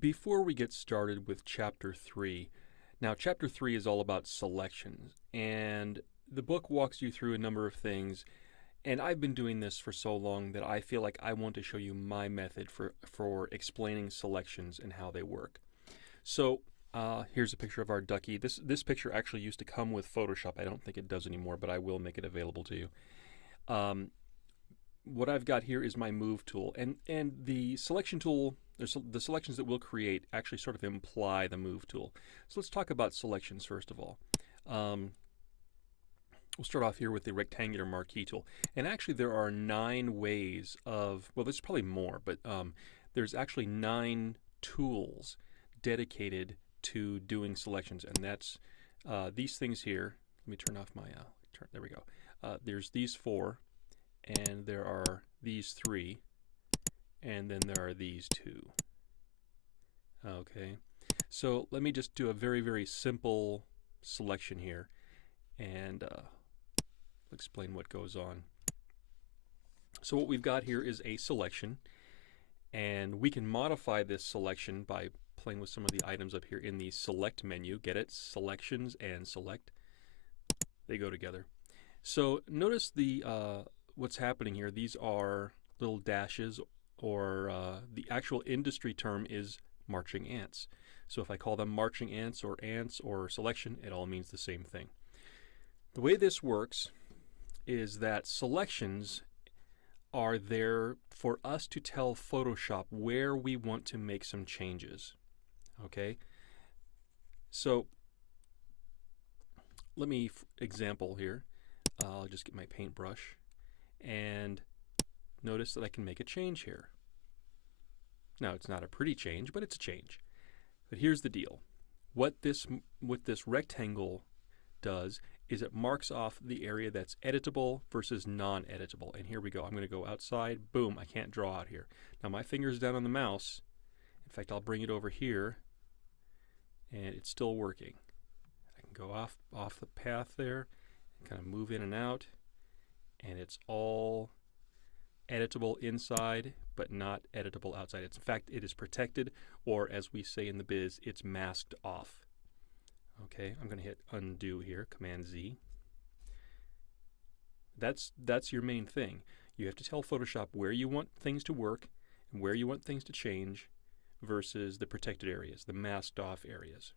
Before we get started with Chapter 3, now Chapter 3 is all about selections, and the book walks you through a number of things, and I've been doing this for so long that I feel like I want to show you my method for explaining selections and how they work. So here's a picture of our ducky. This picture actually used to come with Photoshop. I don't think it does anymore, but I will make it available to you. What I've got here is my move tool, and the selection tool, the selections that we'll create actually sort of imply the move tool. So let's talk about selections first of all. We'll start off here with the rectangular marquee tool, and actually there are 9 ways of, well, there's probably more, but there's actually 9 tools dedicated to doing selections, and that's these things here. Let me turn off my there we go. There's these 4, and there are these 3, and then there are these 2. Okay, so let me just do a very, very simple selection here, and explain what goes on. So what we've got here is a selection, and we can modify this selection by playing with some of the items up here in the select menu. Get it? Selections and select. They go together. So notice the what's happening here. These are little dashes, or the actual industry term is marching ants. So if I call them marching ants or selection, it all means the same thing. The way this works is that selections are there for us to tell Photoshop where we want to make some changes. Okay? So let me example here. I'll just get my paintbrush, and notice that I can make a change here. Now, it's not a pretty change, but it's a change. But here's the deal. What this rectangle does is it marks off the area that's editable versus non-editable. And here we go. I'm going to go outside. Boom, I can't draw out here. Now my finger's down on the mouse. In fact, I'll bring it over here, and it's still working. I can go off the path there and kind of move in and out, and it's all editable inside but not editable outside. In fact, it is protected, or as we say in the biz, it's masked off. Okay, I'm going to hit undo here, Command Z. That's your main thing. You have to tell Photoshop where you want things to work and where you want things to change versus the protected areas, the masked off areas.